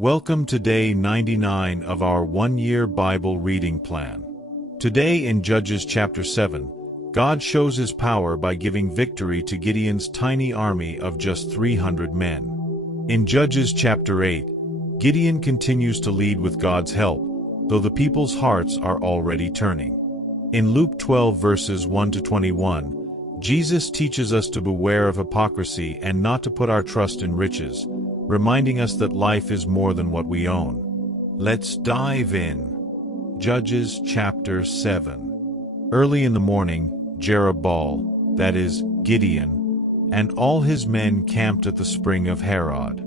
Welcome to day 99 of our one-year Bible reading plan. Today in Judges chapter 7, God shows His power by giving victory to Gideon's tiny army of just 300 men. In Judges chapter 8, Gideon continues to lead with God's help, though the people's hearts are already turning. In Luke 12 verses 1 to 21, Jesus teaches us to beware of hypocrisy and not to put our trust in riches, reminding us that life is more than what we own. Let's dive in. Judges chapter 7. Early in the morning, Jerubbaal, that is, Gideon, and all his men camped at the spring of Harod.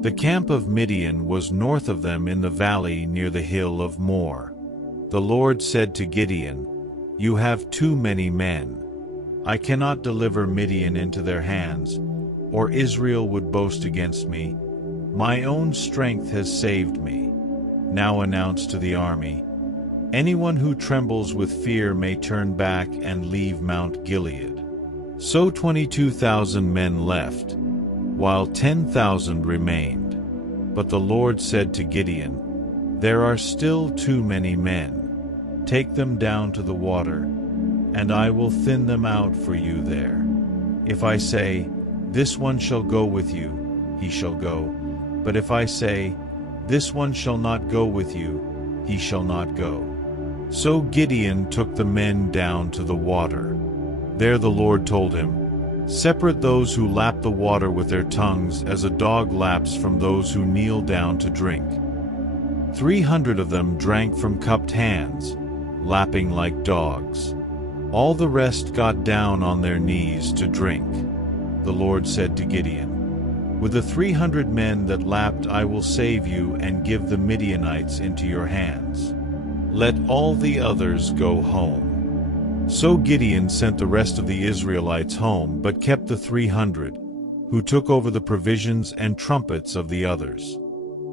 The camp of Midian was north of them in the valley near the hill of Moreh. The Lord said to Gideon, "You have too many men. I cannot deliver Midian into their hands, or Israel would boast against me. My own strength has saved me." Now announce to the army, "Anyone who trembles with fear may turn back and leave Mount Gilead." So 22,000 men left, while 10,000 remained. But the Lord said to Gideon, "There are still too many men. Take them down to the water, and I will thin them out for you there. If I say, 'This one shall go with you,' he shall go. But if I say, 'This one shall not go with you,' he shall not go." So Gideon took the men down to the water. There the Lord told him, "Separate those who lap the water with their tongues as a dog laps from those who kneel down to drink." 300 of them drank from cupped hands, lapping like dogs. All the rest got down on their knees to drink. The Lord said to Gideon, "With the 300 men that lapped I will save you and give the Midianites into your hands. Let all the others go home." So Gideon sent the rest of the Israelites home, but kept the 300, who took over the provisions and trumpets of the others.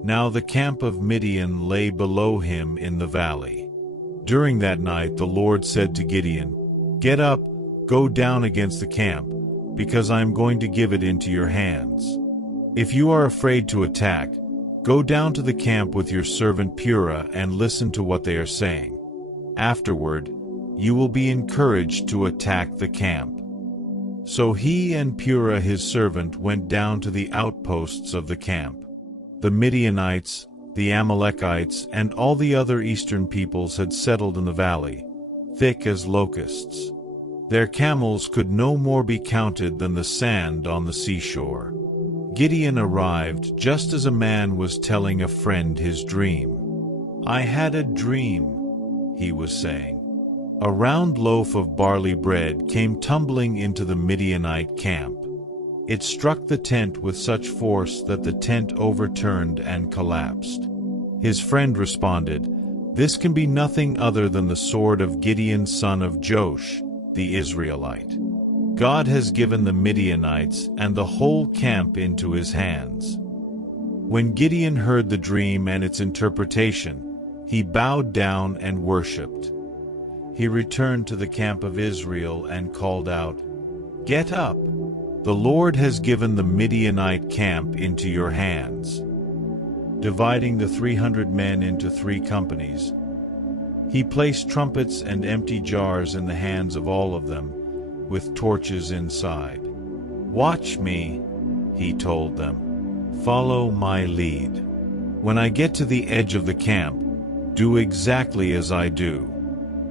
Now the camp of Midian lay below him in the valley. During that night the Lord said to Gideon, "Get up, go down against the camp, because I am going to give it into your hands. If you are afraid to attack, go down to the camp with your servant Purah and listen to what they are saying. Afterward, you will be encouraged to attack the camp." So he and Purah his servant went down to the outposts of the camp. The Midianites, the Amalekites, and all the other eastern peoples had settled in the valley, thick as locusts. Their camels could no more be counted than the sand on the seashore. Gideon arrived just as a man was telling a friend his dream. "I had a dream," he was saying. A round loaf of barley bread came tumbling into the Midianite camp. It struck the tent with such force that the tent overturned and collapsed. His friend responded, "This can be nothing other than the sword of Gideon son of Joash, the Israelite. God has given the Midianites and the whole camp into his hands." When Gideon heard the dream and its interpretation, he bowed down and worshipped. He returned to the camp of Israel and called out, "Get up! The Lord has given the Midianite camp into your hands." Dividing the 300 men into 3 companies, he placed trumpets and empty jars in the hands of all of them, with torches inside. "Watch me," he told them. "Follow my lead. When I get to the edge of the camp, do exactly as I do.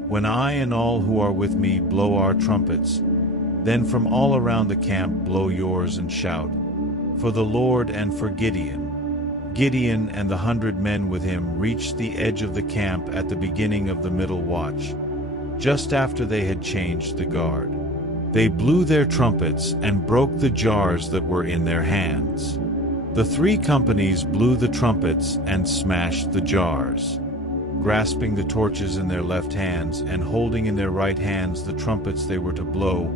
When I and all who are with me blow our trumpets, then from all around the camp blow yours and shout, 'For the Lord and for Gideon.'" Gideon and the 100 men with him reached the edge of the camp at the beginning of the middle watch, just after they had changed the guard. They blew their trumpets and broke the jars that were in their hands. The 3 companies blew the trumpets and smashed the jars. Grasping the torches in their left hands and holding in their right hands the trumpets they were to blow,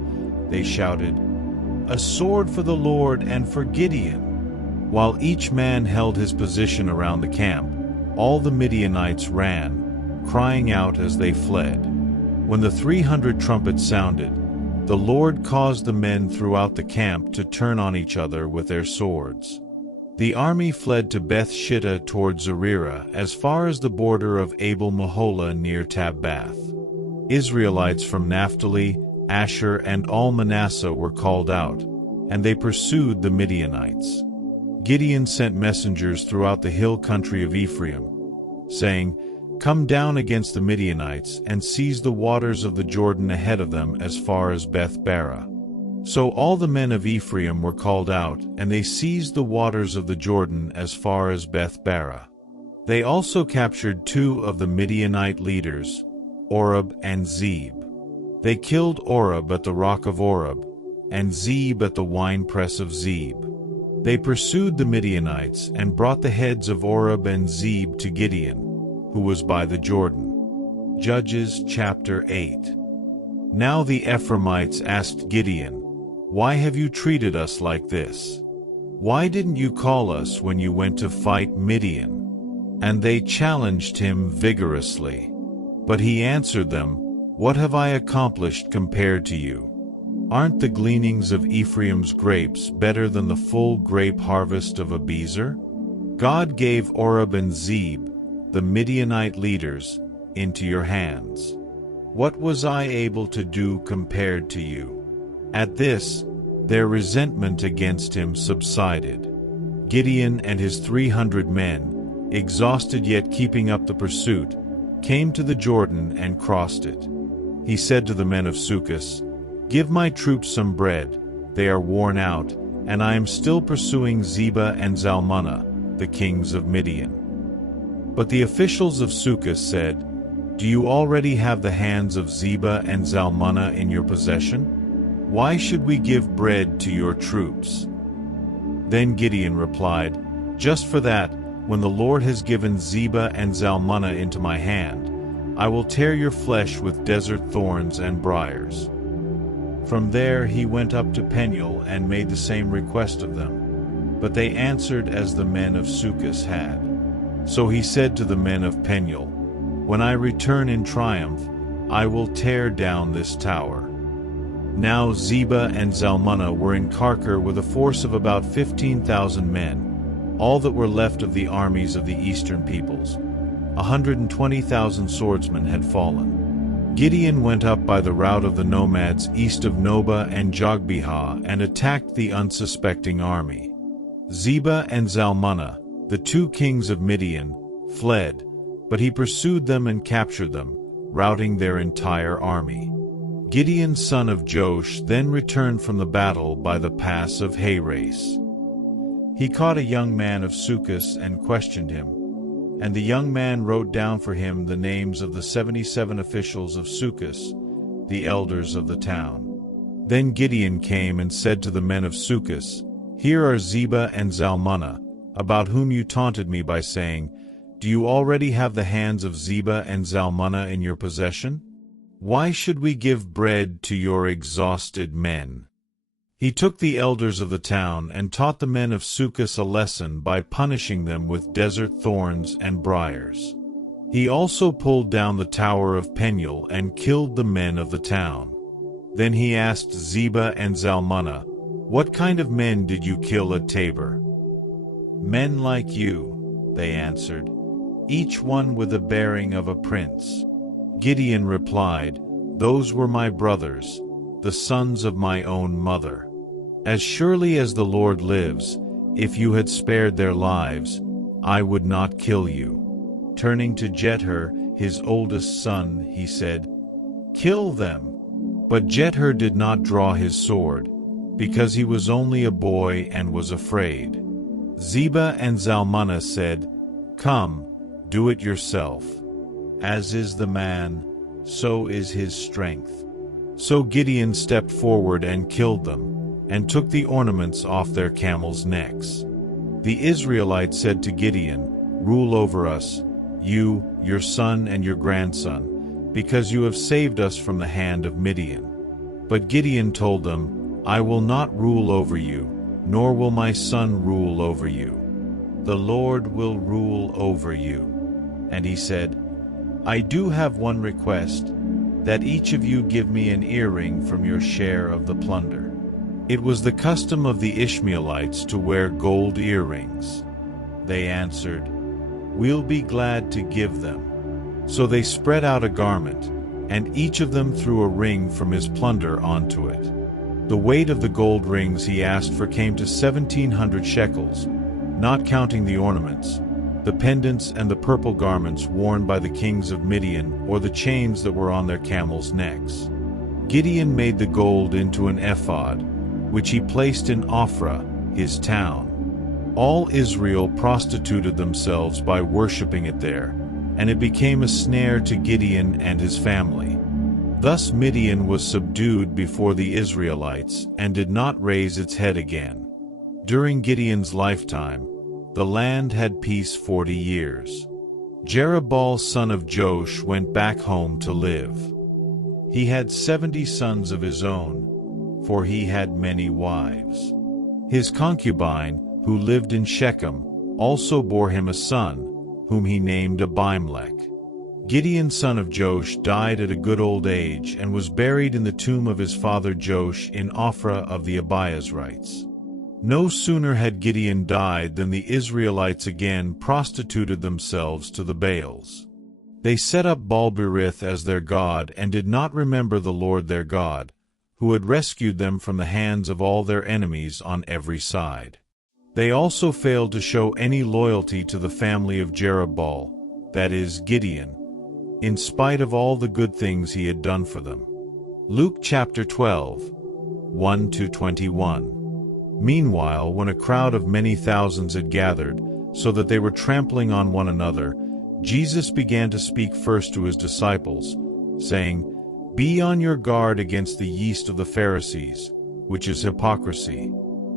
they shouted, "A sword for the Lord and for Gideon!" While each man held his position around the camp, all the Midianites ran, crying out as they fled. When the 300 trumpets sounded, the Lord caused the men throughout the camp to turn on each other with their swords. The army fled to Beth-shittah toward Zererah as far as the border of Abel-Meholah near Tabbath. Israelites from Naphtali, Asher, and all Manasseh were called out, and they pursued the Midianites. Gideon sent messengers throughout the hill country of Ephraim, saying, "Come down against the Midianites and seize the waters of the Jordan ahead of them as far as Beth-barah." So all the men of Ephraim were called out, and they seized the waters of the Jordan as far as Beth-barah. They also captured 2 of the Midianite leaders, Oreb and Zeb. They killed Oreb at the rock of Oreb, and Zeb at the winepress of Zeb. They pursued the Midianites and brought the heads of Oreb and Zeb to Gideon, who was by the Jordan. Judges chapter 8. Now the Ephraimites asked Gideon, "Why have you treated us like this? Why didn't you call us when you went to fight Midian?" And they challenged him vigorously. But he answered them, "What have I accomplished compared to you? Aren't the gleanings of Ephraim's grapes better than the full grape harvest of Abiezer? God gave Oreb and Zeb, the Midianite leaders, into your hands. What was I able to do compared to you?" At this, their resentment against him subsided. Gideon and his 300 men, exhausted yet keeping up the pursuit, came to the Jordan and crossed it. He said to the men of Succoth, "Give my troops some bread, they are worn out, and I am still pursuing Zebah and Zalmunna, the kings of Midian." But the officials of Succoth said, "Do you already have the hands of Zebah and Zalmunna in your possession? Why should we give bread to your troops?" Then Gideon replied, "Just for that, when the Lord has given Zebah and Zalmunna into my hand, I will tear your flesh with desert thorns and briars." From there he went up to Peniel and made the same request of them. But they answered as the men of Succoth had. So he said to the men of Peniel, "When I return in triumph, I will tear down this tower." Now Zebah and Zalmunna were in Karkor with a force of about 15,000 men, all that were left of the armies of the eastern peoples. 120,000 swordsmen had fallen. Gideon went up by the route of the nomads east of Nobah and Jogbehah and attacked the unsuspecting army. Zebah and Zalmunna, the 2 kings of Midian, fled, but he pursued them and captured them, routing their entire army. Gideon son of Joash then returned from the battle by the pass of Heres. He caught a young man of Succoth and questioned him, and the young man wrote down for him the names of the 77 officials of Succoth, the elders of the town. Then Gideon came and said to the men of Succoth, "Here are Zebah and Zalmunna, about whom you taunted me by saying, 'Do you already have the hands of Zebah and Zalmunna in your possession? Why should we give bread to your exhausted men?'" He took the elders of the town and taught the men of Succoth a lesson by punishing them with desert thorns and briars. He also pulled down the tower of Peniel and killed the men of the town. Then he asked Zebah and Zalmunna, "What kind of men did you kill at Tabor?" "Men like you," they answered, "each one with the bearing of a prince." Gideon replied, "Those were my brothers, the sons of my own mother. As surely as the Lord lives, if you had spared their lives, I would not kill you." Turning to Jether, his oldest son, he said, "Kill them." But Jether did not draw his sword, because he was only a boy and was afraid. Zebah and Zalmunna said, "Come, do it yourself. As is the man, so is his strength." So Gideon stepped forward and killed them, and took the ornaments off their camels' necks. The Israelites said to Gideon, "Rule over us, you, your son and your grandson, because you have saved us from the hand of Midian." But Gideon told them, "I will not rule over you, nor will my son rule over you. The Lord will rule over you." And he said, "I do have one request, that each of you give me an earring from your share of the plunder." It was the custom of the Ishmaelites to wear gold earrings. They answered, "We'll be glad to give them." So they spread out a garment, and each of them threw a ring from his plunder onto it. The weight of the gold rings he asked for came to 1,700 shekels, not counting the ornaments, the pendants and the purple garments worn by the kings of Midian, or the chains that were on their camels' necks. Gideon made the gold into an ephod, which he placed in Ophrah, his town. All Israel prostituted themselves by worshipping it there, and it became a snare to Gideon and his family. Thus Midian was subdued before the Israelites and did not raise its head again. During Gideon's lifetime, the land had peace 40 years. Jerubbaal son of Joash went back home to live. He had 70 sons of his own, for he had many wives. His concubine, who lived in Shechem, also bore him a son, whom he named Abimelech. Gideon son of Joash died at a good old age and was buried in the tomb of his father Joash in Ophrah of the Abiezrites. No sooner had Gideon died than the Israelites again prostituted themselves to the Baals. They set up Baal-berith as their god and did not remember the Lord their God, who had rescued them from the hands of all their enemies on every side. They also failed to show any loyalty to the family of Jerubbaal, that is, Gideon, in spite of all the good things he had done for them. Luke chapter 12, 1-21. Meanwhile, when a crowd of many thousands had gathered, so that they were trampling on one another, Jesus began to speak first to his disciples, saying, "Be on your guard against the yeast of the Pharisees, which is hypocrisy.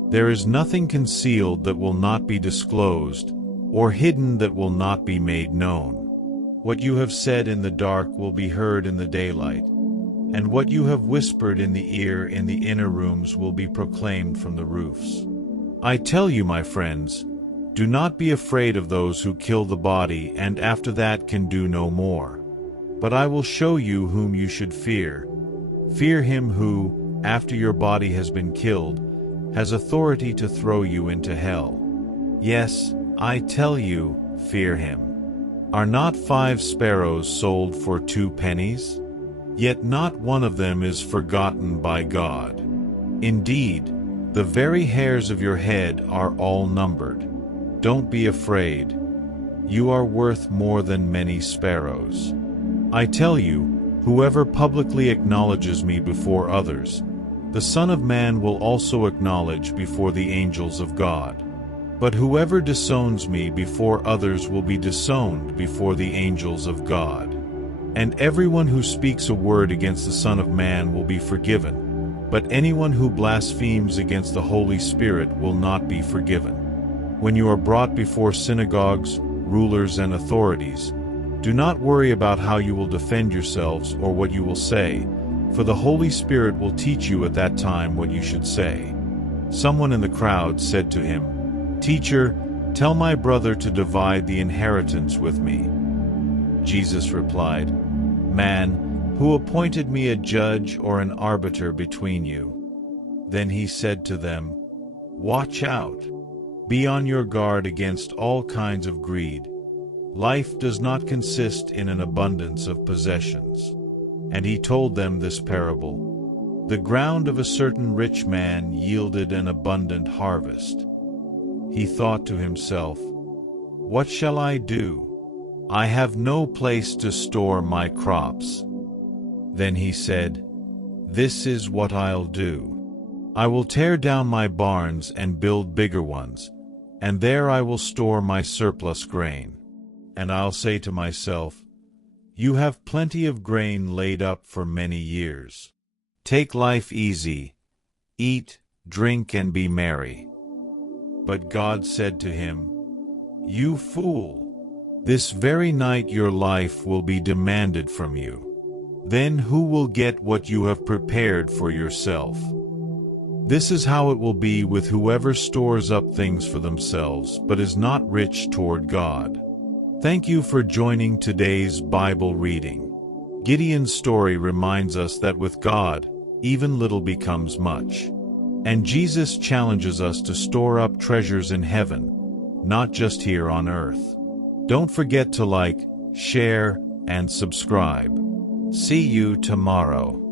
There is nothing concealed that will not be disclosed, or hidden that will not be made known. What you have said in the dark will be heard in the daylight, and what you have whispered in the ear in the inner rooms will be proclaimed from the roofs. I tell you, my friends, do not be afraid of those who kill the body and after that can do no more. But I will show you whom you should fear. Fear him who, after your body has been killed, has authority to throw you into hell. Yes, I tell you, fear him. Are not 5 sparrows sold for 2 pennies? Yet not one of them is forgotten by God. Indeed, the very hairs of your head are all numbered. Don't be afraid. You are worth more than many sparrows. I tell you, whoever publicly acknowledges me before others, the Son of Man will also acknowledge before the angels of God. But whoever disowns me before others will be disowned before the angels of God. And everyone who speaks a word against the Son of Man will be forgiven, but anyone who blasphemes against the Holy Spirit will not be forgiven. When you are brought before synagogues, rulers, and authorities, do not worry about how you will defend yourselves or what you will say, for the Holy Spirit will teach you at that time what you should say. Someone in the crowd said to him, "Teacher, tell my brother to divide the inheritance with me." Jesus replied, "Man, who appointed me a judge or an arbiter between you?" Then he said to them, "Watch out. Be on your guard against all kinds of greed. Life does not consist in an abundance of possessions." And he told them this parable. The ground of a certain rich man yielded an abundant harvest. He thought to himself, "What shall I do? I have no place to store my crops." Then he said, "This is what I'll do. I will tear down my barns and build bigger ones, and there I will store my surplus grain. And I'll say to myself, you have plenty of grain laid up for many years. Take life easy, eat, drink, and be merry." But God said to him, "You fool! This very night your life will be demanded from you. Then who will get what you have prepared for yourself? This is how it will be with whoever stores up things for themselves but is not rich toward God." Thank you for joining today's Bible reading. Gideon's story reminds us that with God, even little becomes much. And Jesus challenges us to store up treasures in heaven, not just here on earth. Don't forget to like, share, and subscribe. See you tomorrow.